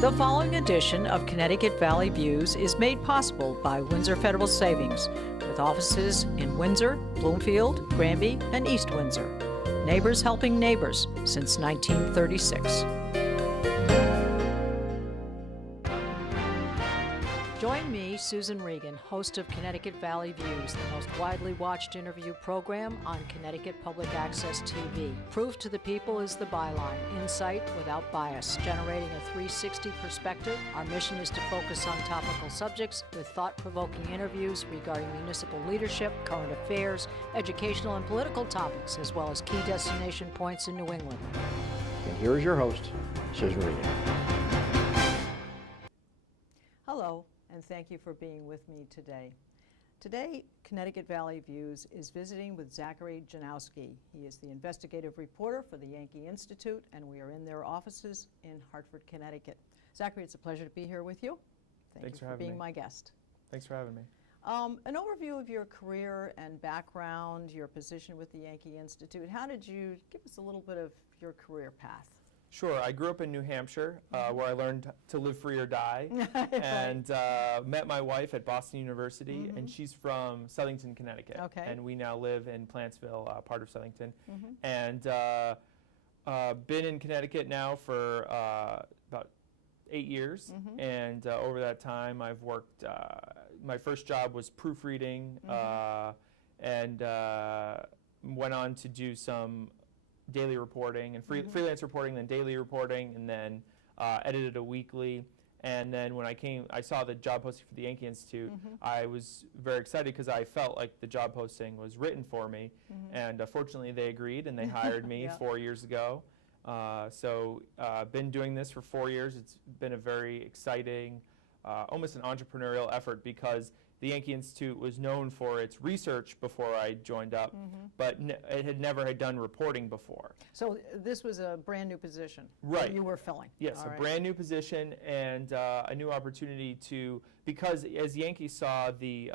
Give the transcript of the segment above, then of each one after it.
The following edition of Connecticut Valley Views is made possible by Windsor Federal Savings, with offices in Windsor, Bloomfield, Granby, and East Windsor. Neighbors helping neighbors since 1936. Join me, Susan Regan, host of Connecticut Valley Views, the most widely watched interview program on Connecticut Public Access TV. Proof to the people is the byline, insight without bias, generating a 360 perspective. Our mission is to focus on topical subjects with thought-provoking interviews regarding municipal leadership, current affairs, educational and political topics, as well as key destination points in New England. And here is your host, Susan Regan. Hello, and thank you for being with me today. Today, Connecticut Valley Views is visiting with Zachary Janowski. He is the investigative reporter for the Yankee Institute, and we are in their offices in Hartford, Connecticut. Zachary, it's a pleasure to be here with you. Thank you for being my guest. Thanks for having me. An overview of your career and background, your position with the Yankee Institute. How did you give us a little bit of your career path? Sure. I grew up in New Hampshire, where I learned to live free or die, and met my wife at Boston University, and she's from Southington, Connecticut. Okay. And we now live in Plantsville, part of Southington. And been in Connecticut now for about 8 years, and over that time I've worked, my first job was proofreading, and went on to do some daily reporting and freelance reporting, then daily reporting, and then edited a weekly. And then when I saw the job posting for the Yankee Institute, I was very excited because I felt like the job posting was written for me. And fortunately they agreed and they hired me 4 years ago. So been doing this for 4 years. It's been a very exciting, almost an entrepreneurial effort, because the Yankee Institute was known for its research before I joined up, but it had never done reporting before. So this was a brand new position that you were filling. Yes, a brand new position and a new opportunity to, because as Yankees saw the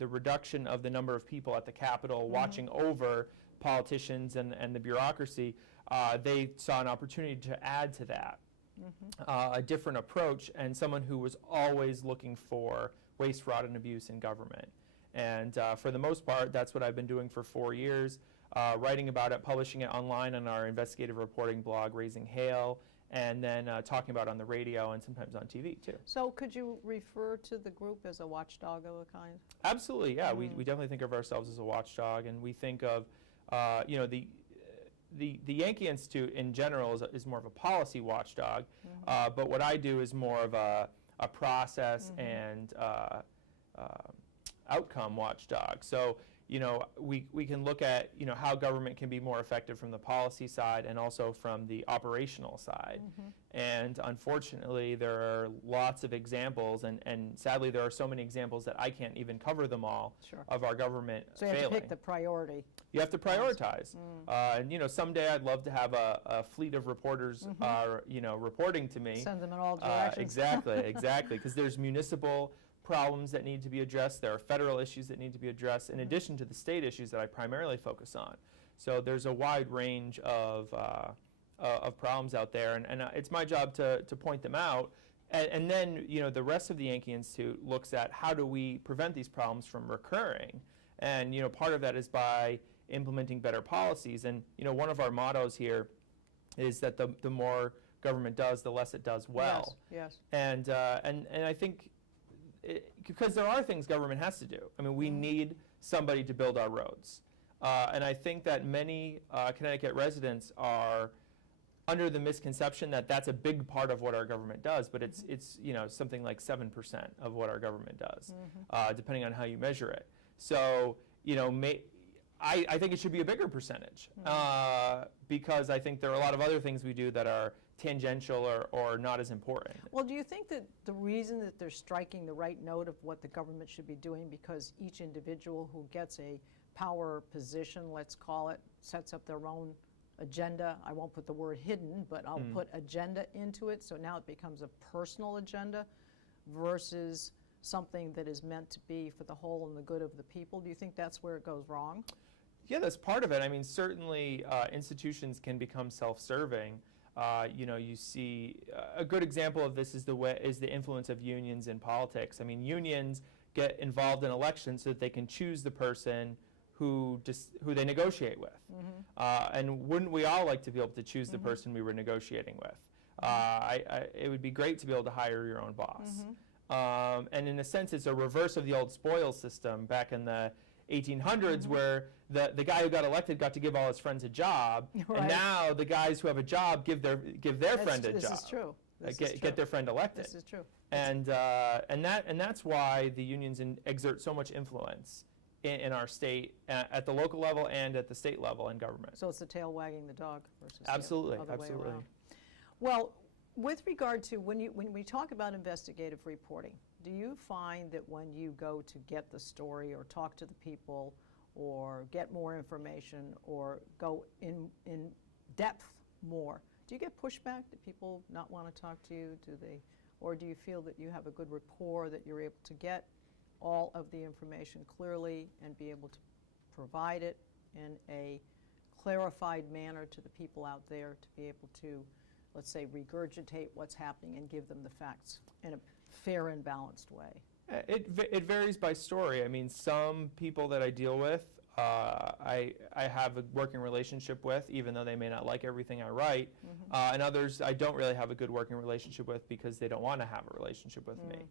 reduction of the number of people at the Capitol watching over politicians and the bureaucracy, they saw an opportunity to add to that. A different approach, and someone who was always looking for waste, fraud, and abuse in government. And for the most part, that's what I've been doing for 4 years, writing about it, publishing it online on our investigative reporting blog, Raising Hail, and then talking about it on the radio and sometimes on TV, too. So could you refer to the group as a watchdog of a kind? Absolutely, yeah. We definitely think of ourselves as a watchdog, and we think of, you know, the Yankee Institute in general is more of a policy watchdog, but what I do is more of a process and outcome watchdog. So, you know, we can look at, you know, how government can be more effective from the policy side and also from the operational side. And unfortunately, there are lots of examples, and sadly there are so many examples that I can't even cover them all of our government failing. So you have to pick the priority. You have to prioritize. And, you know, someday I'd love to have a fleet of reporters, you know, reporting to me. Send them in all directions. Exactly, because there's municipal problems that need to be addressed. There are federal issues that need to be addressed, in addition to the state issues that I primarily focus on. So there's a wide range of problems out there, and it's my job to point them out. And then, you know, the rest of the Yankee Institute looks at how do we prevent these problems from recurring. And, you know, part of that is by implementing better policies. And, you know, one of our mottos here is that the more government does, the less it does well. Yes. And I think, because there are things government has to do. I mean, we need somebody to build our roads. And I think that many Connecticut residents are under the misconception that that's a big part of what our government does, but it's you know, something like 7% of what our government does, depending on how you measure it. So, you know, I think it should be a bigger percentage, because I think there are a lot of other things we do that are tangential or not as important. Well, do you think that the reason that they're striking the right note of what the government should be doing, because each individual who gets a power position, let's call it, sets up their own agenda? I won't put the word hidden, but I'll put agenda into it, so now it becomes a personal agenda versus something that is meant to be for the whole and the good of the people. Do you think that's where it goes wrong? Yeah, that's part of it. I mean, certainly institutions can become self-serving, You see a good example of this is the influence of unions in politics. I mean, unions get involved in elections so that they can choose the person who they negotiate with. And wouldn't we all like to be able to choose the person we were negotiating with? It would be great to be able to hire your own boss. And in a sense, it's a reverse of the old spoils system back in the 1800s, where the guy who got elected got to give all his friends a job, and now the guys who have a job give their friend a job. This is true. Get their friend elected. This is true. And that's why the unions exert so much influence in our state at the local level and at the state level in government. So it's the tail wagging the dog versus absolutely, the other way absolutely. around. Well, with regard to when we talk about investigative reporting, do you find that when you go to get the story or talk to the people or get more information or go in depth more, do you get pushback? Do people not want to talk to you? Or do you feel that you have a good rapport, that you're able to get all of the information clearly and be able to provide it in a clarified manner to the people out there to be able to, let's say, regurgitate what's happening and give them the facts in a fair and balanced way? It varies by story. I mean, some people that I deal with, I have a working relationship with, even though they may not like everything I write, and others I don't really have a good working relationship with because they don't want to have a relationship with me.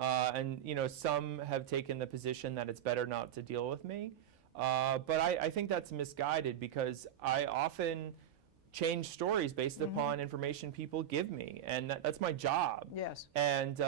And some have taken the position that it's better not to deal with me, but I think that's misguided because I often change stories based upon information people give me, and that's my job. Yes. And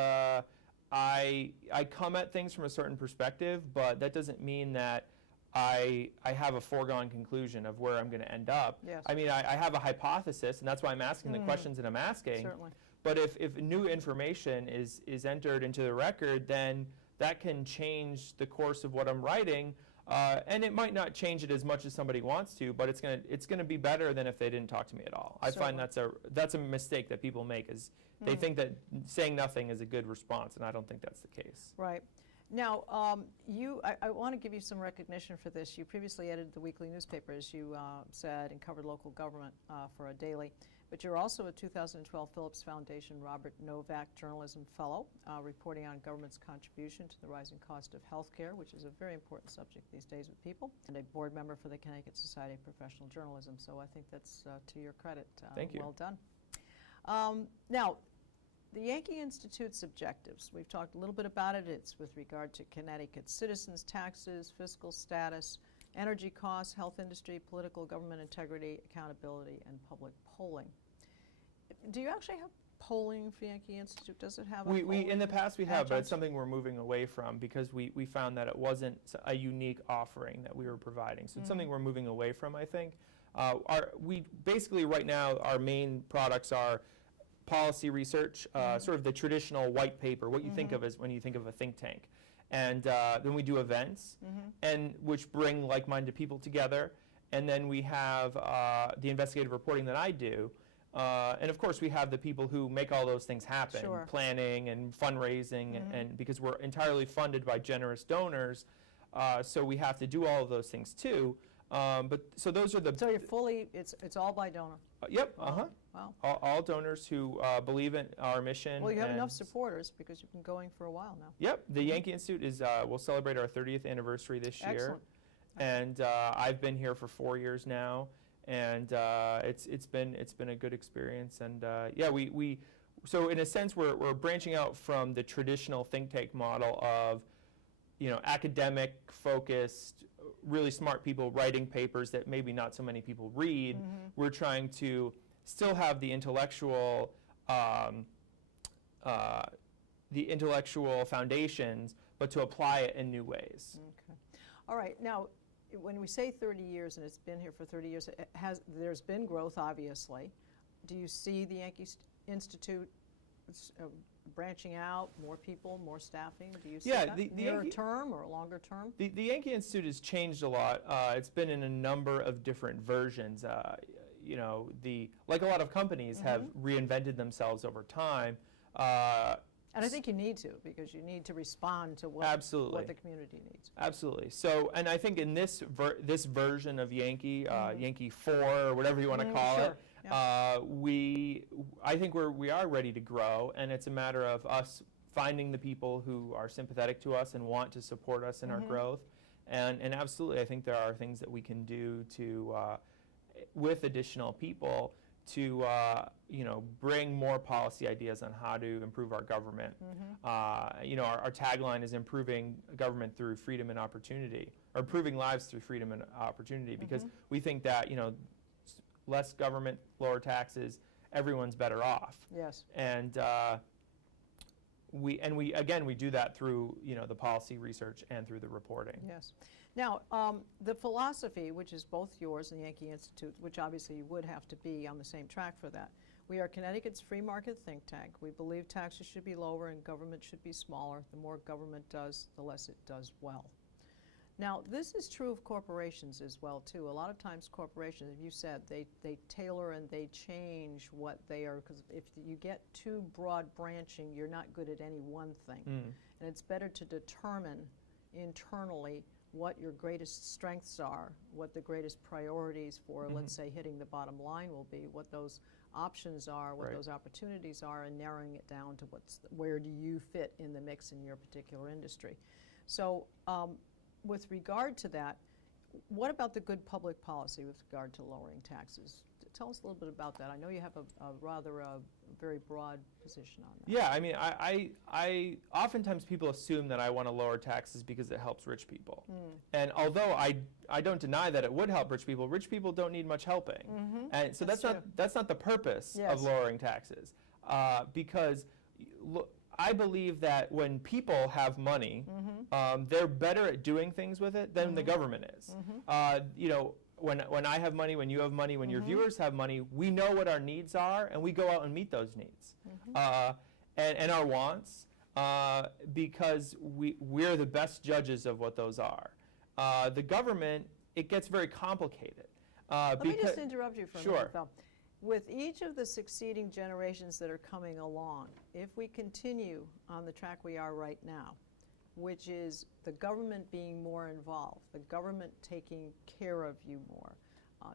I come at things from a certain perspective, but that doesn't mean that I have a foregone conclusion of where I'm going to end up. Yes. I mean, I have a hypothesis, and that's why I'm asking the questions that I'm asking. Certainly. But if new information is entered into the record, then that can change the course of what I'm writing, and it might not change it as much as somebody wants to, but it's gonna be better than if they didn't talk to me at all. I find that's a mistake that people make, is they think that saying nothing is a good response, and I don't think that's the case. Right. Now, I want to give you some recognition for this. You previously edited the weekly newspaper, as you said, and covered local government for a daily. But you're also a 2012 Phillips Foundation Robert Novak Journalism Fellow, reporting on government's contribution to the rising cost of health care, which is a very important subject these days with people, and a board member for the Connecticut Society of Professional Journalism. So I think that's to your credit. Thank you. Well done. Now, the Yankee Institute's objectives, we've talked a little bit about it. It's with regard to Connecticut citizens' taxes, fiscal status, energy costs, health industry, political government integrity, accountability, and public polling. Do you actually have polling for Yankee Institute? Does it have a polling in the past we have, but adjunct? it's something we're moving away from because we found that it wasn't a unique offering that we were providing. So it's something we're moving away from, I think. We basically right now, our main products are policy research, sort of the traditional white paper, what you think of as when you think of a think tank. And then we do events, and which bring like-minded people together. And then we have the investigative reporting that I do. And of course, we have the people who make all those things happen, Sure. planning and fundraising, and because we're entirely funded by generous donors, so we have to do all of those things too. So those are the. So you're fully, it's all by donor. Yep. Wow. All donors who believe in our mission. Well, you have and enough supporters because you've been going for a while now. Yep. The Yankee Institute is. We'll celebrate our 30th anniversary this year. Excellent. And I've been here for 4 years now, and it's been a good experience. And yeah, so in a sense we're branching out from the traditional think tank model of, academic focused, really smart people writing papers that maybe not so many people read. We're trying to still have the intellectual foundations, but to apply it in new ways. Okay. All right. Now, when we say 30 years, and it's been here for 30 years, there's been growth, obviously. Do you see the Yankee Institute branching out, more people, more staffing? Do you see that near term or longer term? The Yankee Institute has changed a lot. It's been in a number of different versions. Like a lot of companies have reinvented themselves over time. And I think you need to, because you need to respond to what the community needs. Absolutely. So, and I think in this version of Yankee, Yankee 4, or whatever you want to call it, I think we are ready to grow, and it's a matter of us finding the people who are sympathetic to us and want to support us in our growth. And absolutely, I think there are things that we can do to, with additional people, to bring more policy ideas on how to improve our government. Our tagline is improving government through freedom and opportunity, or improving lives through freedom and opportunity, because we think that less government, lower taxes, everyone's better off. Yes. And we do that through the policy research and through the reporting. Yes. Now, the philosophy, which is both yours and the Yankee Institute, which obviously you would have to be on the same track for that. We are Connecticut's free market think tank. We believe taxes should be lower and government should be smaller. The more government does, the less it does well. Now, this is true of corporations as well, too. A lot of times corporations, as you said, they tailor and they change what they are, because if you get too broad branching, you're not good at any one thing. And it's better to determine internally what your greatest strengths are, what the greatest priorities for, let's say, hitting the bottom line will be, what those options are, what those opportunities are, and narrowing it down to where do you fit in the mix in your particular industry. So with regard to that, what about the good public policy with regard to lowering taxes? Tell us a little bit about that. I know you have a very broad position on that. Yeah, I mean, I oftentimes people assume that I want to lower taxes because it helps rich people. And although I don't deny that it would help rich people don't need much helping. And so that's not the purpose of lowering taxes. Because I believe that when people have money, they're better at doing things with it than the government is. When I have money, when you have money, when your viewers have money, we know what our needs are, and we go out and meet those needs and our wants, because we're the best judges of what those are. The government, it gets very complicated. Let me just interrupt you for a minute, Sure. though. With each of the succeeding generations that are coming along, if we continue on the track we are right now, which is the government being more involved, the government taking care of you more,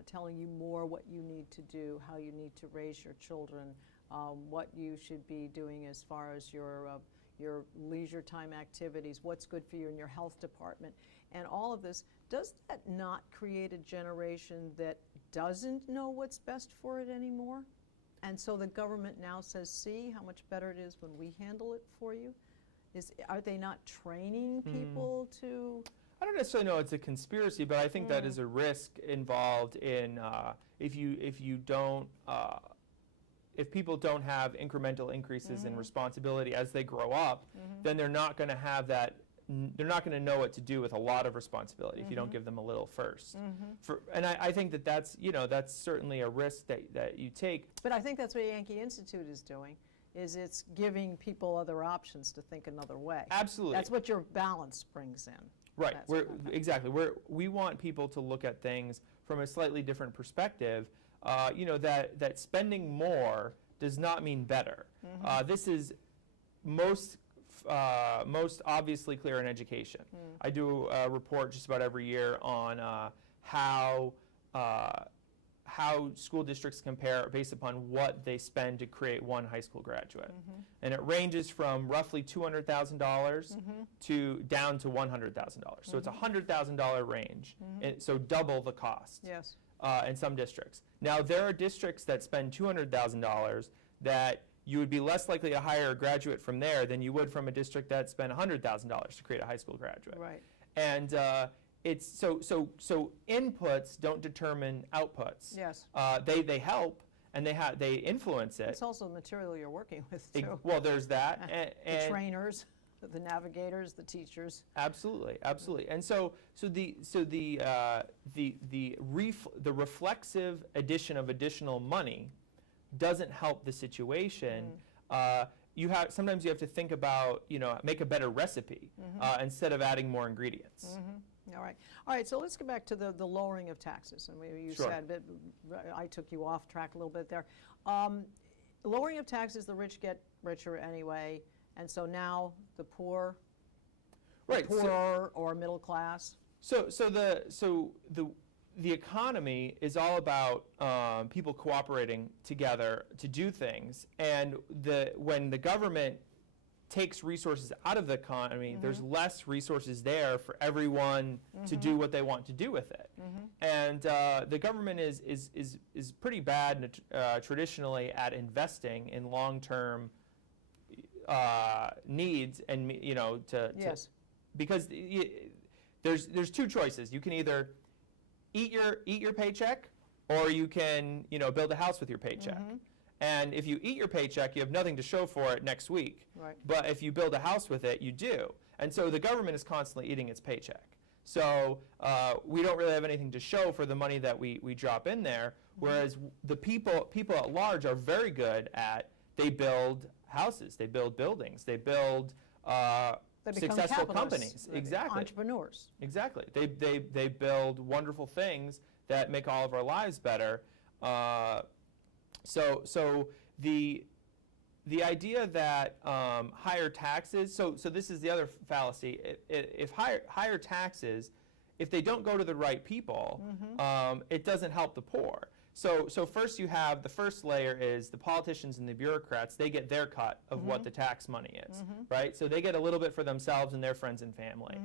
telling you more what you need to do, how you need to raise your children, what you should be doing as far as your leisure time activities, what's good for you in your health department, and all of this, does that not create a generation that doesn't know what's best for it anymore? And so the government now says, see how much better it is when we handle it for you? Are they not training people to? I don't necessarily know it's a conspiracy, but I think that is a risk involved in if people don't have incremental increases in responsibility as they grow up, then they're not going to have that. They're not going to know what to do with a lot of responsibility if you don't give them a little first. And I think that's certainly a risk that you take. But I think that's what Yankee Institute is doing. Is it's giving people other options to think another way. Absolutely. That's what your balance brings in. Right. Exactly. We want people to look at things from a slightly different perspective. That spending more does not mean better. This is most obviously clear in education. I do a report just about every year on how school districts compare based upon what they spend to create one high school graduate. And it ranges from roughly $200,000 to down to $100,000. So it's a $100,000 range, so double the cost in some districts. Now, there are districts that spend $200,000 that you would be less likely to hire a graduate from there than you would from a district that spent $100,000 to create a high school graduate. Right. And it's so inputs don't determine outputs. Yes. They help and they influence it. It's also the material you're working with too. Well, there's that. The trainers, the navigators, the teachers. Absolutely. And so the reflexive addition of additional money doesn't help the situation. Sometimes you have to think about, make a better recipe instead of adding more ingredients. All right, so let's get back to the lowering of taxes. And you said, I took you off track a little bit there. Lowering of taxes, the rich get richer anyway, and so now the poor, or middle class. So the economy is all about people cooperating together to do things, and when the government takes resources out of the economy, there's less resources there for everyone to do what they want to do with it. And the government is pretty bad traditionally at investing in long-term needs, and because there's two choices. You can either eat your paycheck, or you can build a house with your paycheck. And if you eat your paycheck, you have nothing to show for it next week. Right. But if you build a house with it, you do. And so the government is constantly eating its paycheck. So we don't really have anything to show for the money that we drop in there, whereas the people at large are very good at, they build houses, they build buildings, they build successful companies. Exactly. Entrepreneurs. Exactly. They build wonderful things that make all of our lives better. So the idea that higher taxes, so this is the other fallacy, if higher taxes, if they don't go to the right people, it doesn't help the poor. So first you have, the first layer is the politicians and the bureaucrats, they get their cut of what the tax money is, right? So they get a little bit for themselves and their friends and family.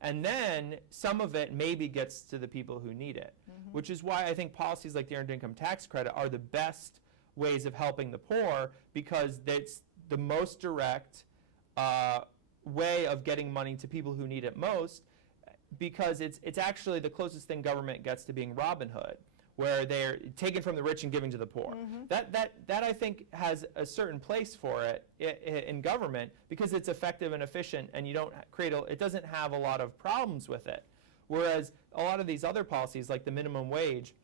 And then some of it maybe gets to the people who need it, which is why I think policies like the Earned Income Tax Credit are the best ways of helping the poor, because it's the most direct way of getting money to people who need it most, because it's actually the closest thing government gets to being Robin Hood, where they're taking from the rich and giving to the poor. That I think has a certain place for it in government, because it's effective and efficient, and you don't it doesn't have a lot of problems with it. Whereas a lot of these other policies, like the minimum wage,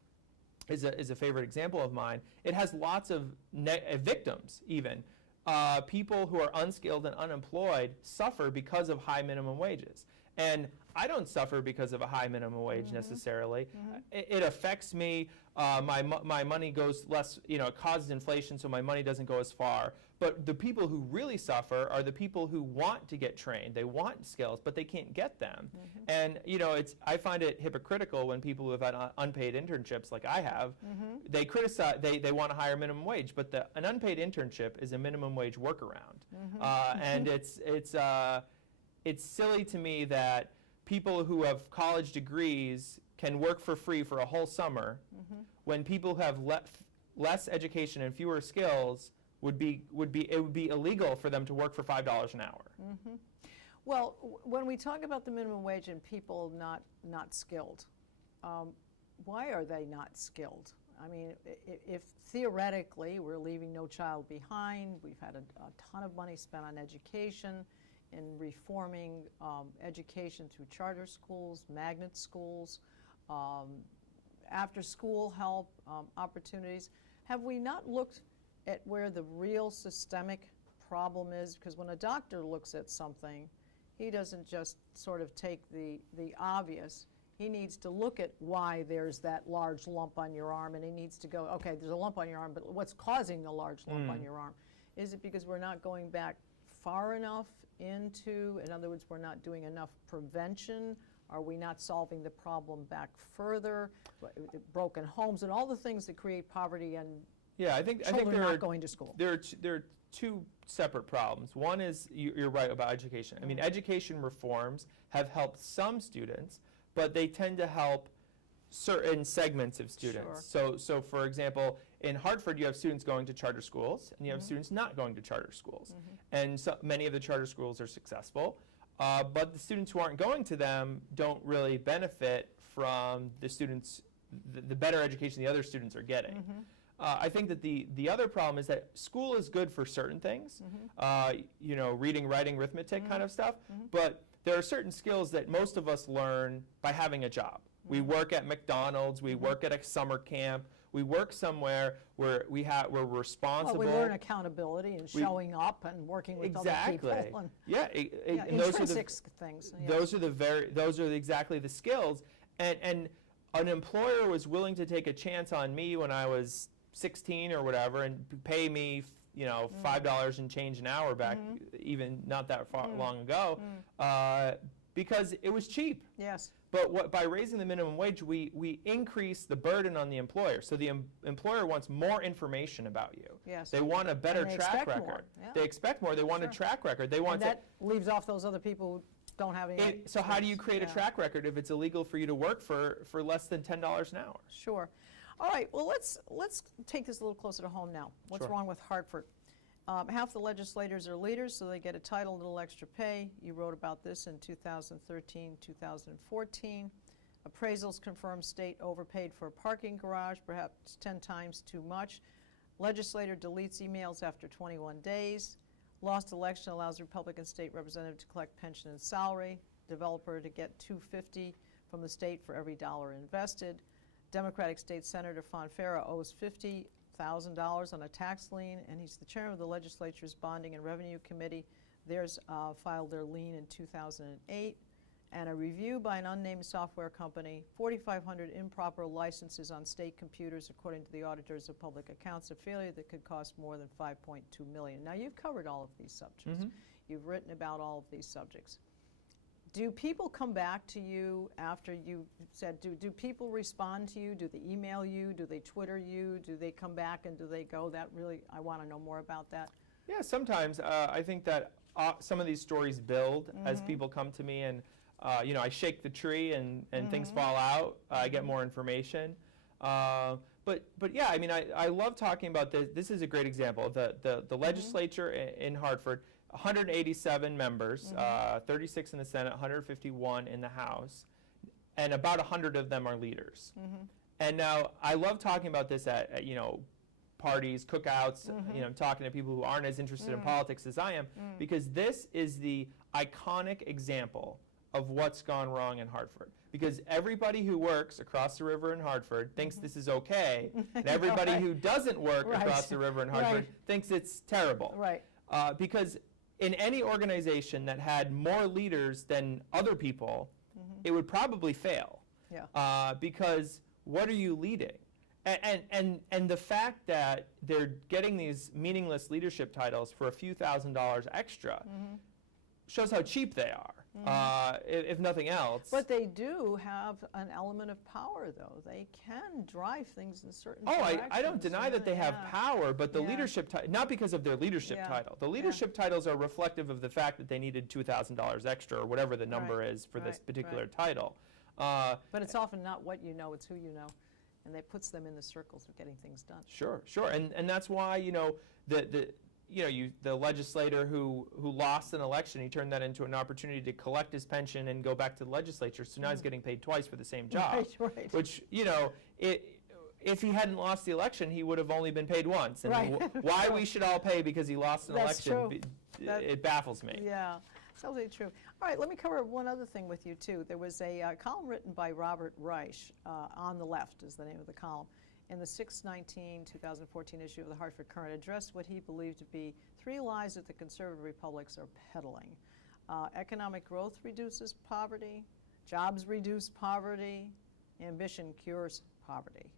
is a favorite example of mine. It has lots of victims, even. People who are unskilled and unemployed suffer because of high minimum wages. And I don't suffer because of a high minimum wage necessarily. It affects me. My money goes less, it causes inflation, so my money doesn't go as far. But the people who really suffer are the people who want to get trained. They want skills, but they can't get them. And I find it hypocritical when people who have had unpaid internships, like I have, they criticize, they want a higher minimum wage, but an unpaid internship is a minimum wage workaround. And it's silly to me that people who have college degrees can work for free for a whole summer, when people who have less education and fewer skills it would be illegal for them to work for $5 an hour. Well, when we talk about the minimum wage and people not skilled, why are they not skilled? I mean, if theoretically we're leaving no child behind, we've had a ton of money spent on education, in reforming education through charter schools, magnet schools, after-school help opportunities. Have we not looked at where the real systemic problem is? Because when a doctor looks at something, he doesn't just sort of take the obvious. He needs to look at why there's that large lump on your arm, and he needs to go, okay, there's a lump on your arm, but what's causing the large lump on your arm? Is it because we're not going back far enough into, in other words, we're not doing enough prevention? Are we not solving the problem back further? Broken homes and all the things that create poverty and I think children not going to school. There are two separate problems. One is, you're right about education. I mean, education reforms have helped some students, but they tend to help certain segments of students. So for example, in Hartford, you have students going to charter schools, and you have students not going to charter schools. And so many of the charter schools are successful, but the students who aren't going to them don't really benefit from the better education the other students are getting. I think that the other problem is that school is good for certain things, reading, writing, arithmetic kind of stuff, but there are certain skills that most of us learn by having a job. We work at McDonald's, we work at a summer camp, we work somewhere where we're responsible. Well, we learn accountability and showing up and working with other people. And intrinsic things. Those are exactly the skills. And an employer was willing to take a chance on me when I was 16 or whatever and pay me $5 and change an hour back, even not that long ago, because it was cheap. Yes. But by raising the minimum wage, we increase the burden on the employer. So the employer wants more information about you. Yes. They want a better And they track expect record. more. Yeah. They expect more. They want a track record. They want And that leaves off those other people who don't have any. so how do you create a track record if it's illegal for you to work for less than $10 an hour? Sure. All right, well, let's take this a little closer to home now. What's Sure. wrong with Hartford? Half the legislators are leaders, so they get a title, a little extra pay. You wrote about this in 2013, 2014. Appraisals confirm state overpaid for a parking garage, perhaps 10 times too much. Legislator deletes emails after 21 days. Lost election allows Republican state representative to collect pension and salary. Developer to get $250 from the state for every dollar invested. Democratic State Senator Fonfara owes $50,000 on a tax lien, and he's the chairman of the legislature's Bonding and Revenue Committee. Theirs filed their lien in 2008. And a review by an unnamed software company, 4,500 improper licenses on state computers, according to the auditors of public accounts, a failure that could cost more than $5.2 million. Now, you've covered all of these subjects. You've written about all of these subjects. Do people come back to you after you said, do people respond to you? Do they email you? Do they Twitter you? Do they come back and do they go, that really, I want to know more about that? Yeah, sometimes. I think that some of these stories build as people come to me, and I shake the tree and things fall out. I get more information. But yeah, I mean, I love talking about this. This is a great example. The legislature in Hartford, 187 members, 36 in the Senate, 151 in the House, and about 100 of them are leaders. And now I love talking about this at parties, cookouts, I'm talking to people who aren't as interested in politics as I am, because this is the iconic example of what's gone wrong in Hartford. Because everybody who works across the river in Hartford thinks this is okay, and everybody who doesn't work across the river in Hartford thinks it's terrible. Right. Because in any organization that had more leaders than other people, it would probably fail. Yeah. Because what are you leading? And the fact that they're getting these meaningless leadership titles for a few $1,000s extra shows how cheap they are, if nothing else. But they do have an element of power, though. They can drive things in certain directions. I don't deny that they have power, but the leadership not because of their leadership title. The leadership titles are reflective of the fact that they needed $2,000 extra, or whatever the number is for this particular title. But it's often not what you know, it's who you know. And that puts them in the circles of getting things done. Sure. And that's why, the legislator who lost an election, he turned that into an opportunity to collect his pension and go back to the legislature. So now he's getting paid twice for the same job. Right. Which, if he hadn't lost the election, he would have only been paid once. And why we should all pay because he lost an election, it baffles me. Yeah, it's totally true. All right, let me cover one other thing with you, too. There was a column written by Robert Reich, On the Left is the name of the column, in the 6/19/2014 issue of the Hartford Courant, addressed what he believed to be 3 lies that the conservative republics are peddling. Economic growth reduces poverty, jobs reduce poverty, ambition cures poverty.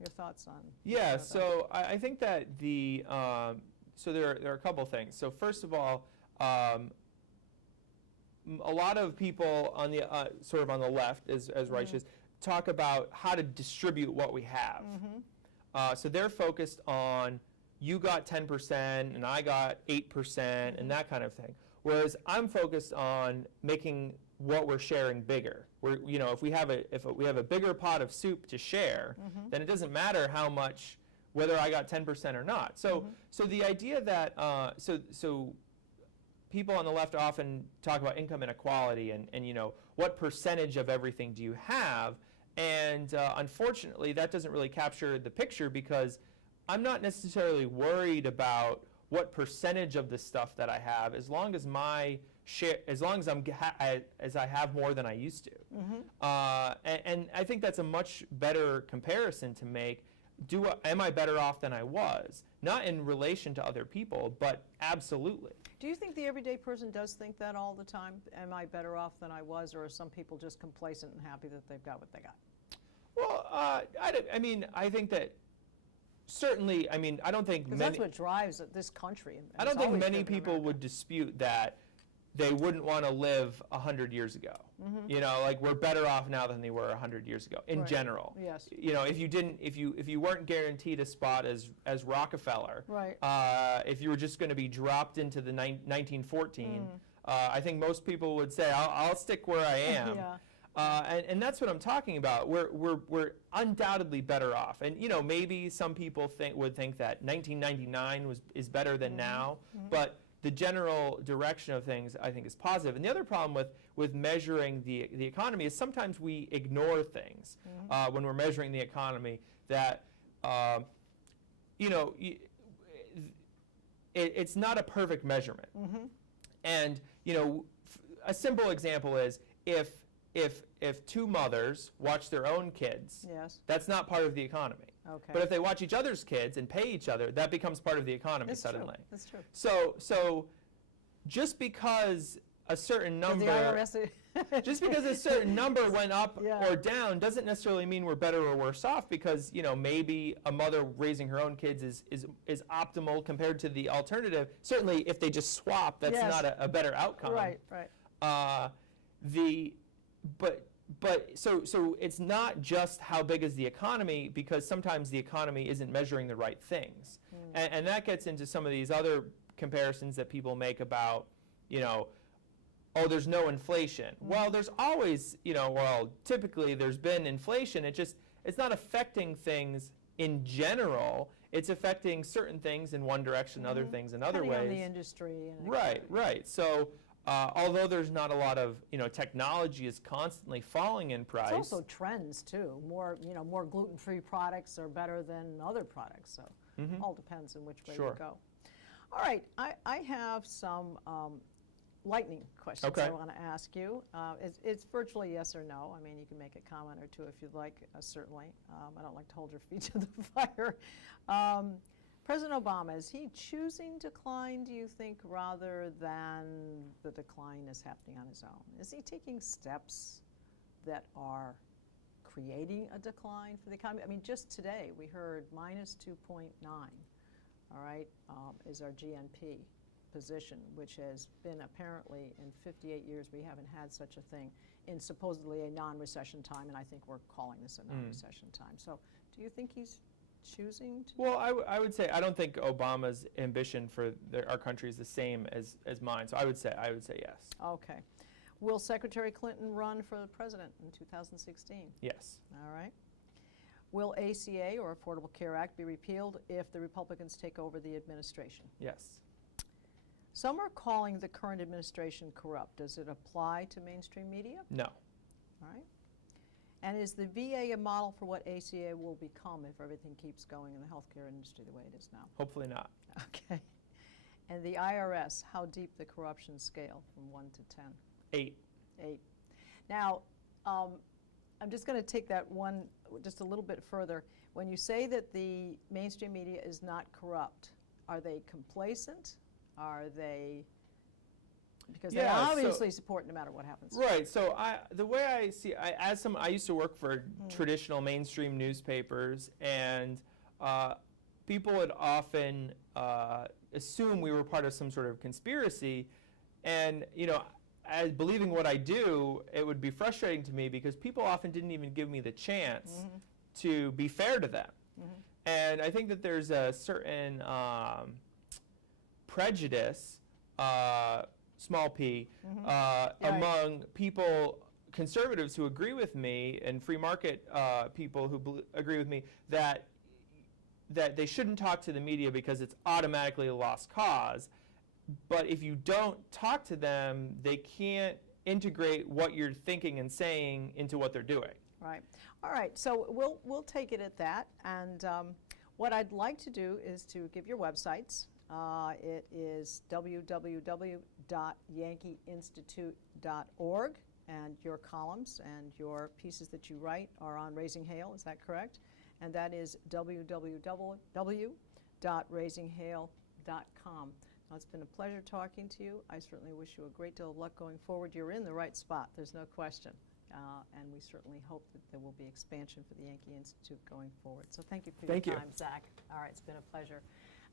Your thoughts on Yeah, so I think that so there are a couple things. So first of all, a lot of people on the sort of on the left, as Reich is, talk about how to distribute what we have. So they're focused on you got 10% and I got 8% and that kind of thing. Whereas I'm focused on making what we're sharing bigger. If we have a bigger pot of soup to share, then it doesn't matter how much, whether I got 10% or not. So the idea that so people on the left often talk about income inequality and what percentage of everything do you have, and unfortunately that doesn't really capture the picture, because I'm not necessarily worried about what percentage of the stuff that I have, as long as my share, as long as as I have more than I used to. And I think that's a much better comparison to make. Am I better off than I was? Not in relation to other people, but absolutely. Do you think the everyday person does think that all the time? Am I better off than I was, or are some people just complacent and happy that they've got what they got? Well, I think that certainly, I don't think because that's what drives this country. I don't think many people would dispute that they wouldn't want to live 100 years ago. You know, like we're better off now than they were 100 years ago in general. Yes. You know, if you weren't guaranteed a spot as Rockefeller, Right. If you were just going to be dropped into the 1914, I think most people would say, I'll stick where I am. Yeah. And that's what I'm talking about. We're undoubtedly better off. And you know, maybe some people would think that 1999 is better than now, but the general direction of things, I think, is positive. And the other problem with measuring the economy is sometimes we ignore things when we're measuring the economy that, you know, it's not a perfect measurement. And, you know, a simple example is if two mothers watch their own kids, Yes. that's not part of the economy. Okay. But if they watch each other's kids and pay each other, that becomes part of the economy That's suddenly. True. That's true. So just because a certain number, The IRS just because a certain number went up Yeah. or down doesn't necessarily mean we're better or worse off, because you know, maybe a mother raising her own kids is optimal compared to the alternative. Certainly, if they just swap, that's Yes. not a better outcome. Right. Right. So it's not just how big is the economy, because sometimes the economy isn't measuring the right things. And that gets into some of these other comparisons that people make about, you know, oh, there's no inflation. Well, there's always, you know, well, typically there's been inflation. It's not affecting things in general. It's affecting certain things in one direction, other things in other Depending ways. on the industry. And Right. So although there's not a lot of, you know, technology is constantly falling in price. It's also trends too. More gluten-free products are better than other products. So all depends on which way Sure. you go. All right, I have some lightning questions Okay. I want to ask you. It's virtually yes or no. I mean, you can make a comment or two if you'd like, certainly. I don't like to hold your feet to the fire. President Obama, is he choosing decline, do you think, rather than the decline is happening on his own? Is he taking steps that are creating a decline for the economy? I mean, just today we heard minus 2.9, all right, is our GNP position, which has been apparently in 58 years we haven't had such a thing in supposedly a non-recession time, and I think we're calling this a non-recession time. So do you think he's choosing to? Well, I would say I don't think Obama's ambition for our country is the same as mine. So I would say yes. Okay. Will Secretary Clinton run for the president in 2016? Yes. All right. Will ACA, or Affordable Care Act, be repealed if the Republicans take over the administration? Yes. Some are calling the current administration corrupt. Does it apply to mainstream media? No. All right. And is the VA a model for what ACA will become if everything keeps going in the healthcare industry the way it is now? Hopefully not. Okay. And the IRS, how deep the corruption scale from 1 to 10? 8. 8. Now, I'm just going to take that one just a little bit further. When you say that the mainstream media is not corrupt, are they complacent? Are they, because they obviously support no matter what happens. Right. So the way I see, I used to work for traditional mainstream newspapers, and people would often assume we were part of some sort of conspiracy, and you know, as believing what I do, it would be frustrating to me because people often didn't even give me the chance to be fair to them. And I think that there's a certain prejudice, small p, among people, conservatives who agree with me, and free market people who agree with me, that they shouldn't talk to the media because it's automatically a lost cause. But if you don't talk to them, they can't integrate what you're thinking and saying into what they're doing. Right. All right. So we'll take it at that. And what I'd like to do is to give your websites. It is www.yankeeinstitute.org, and your columns and your pieces that you write are on Raising Hail. Is that correct? And that is www.raisinghale.com. Now, it's been a pleasure talking to you. I certainly wish you a great deal of luck going forward. You're in the right spot, there's no question. And we certainly hope that there will be expansion for the Yankee Institute going forward. So thank you for your time, Zach. All right, it's been a pleasure.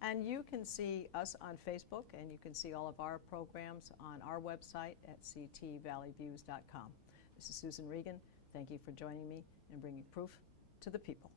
And you can see us on Facebook, and you can see all of our programs on our website at ctvalleyviews.com. This is Susan Regan. Thank you for joining me in bringing proof to the people.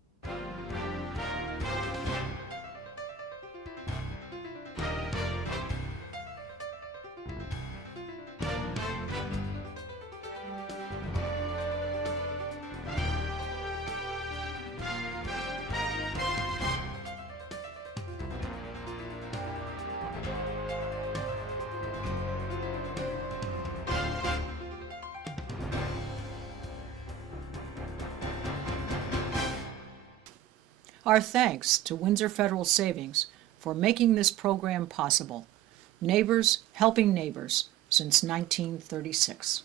Our thanks to Windsor Federal Savings for making this program possible. Neighbors helping neighbors since 1936.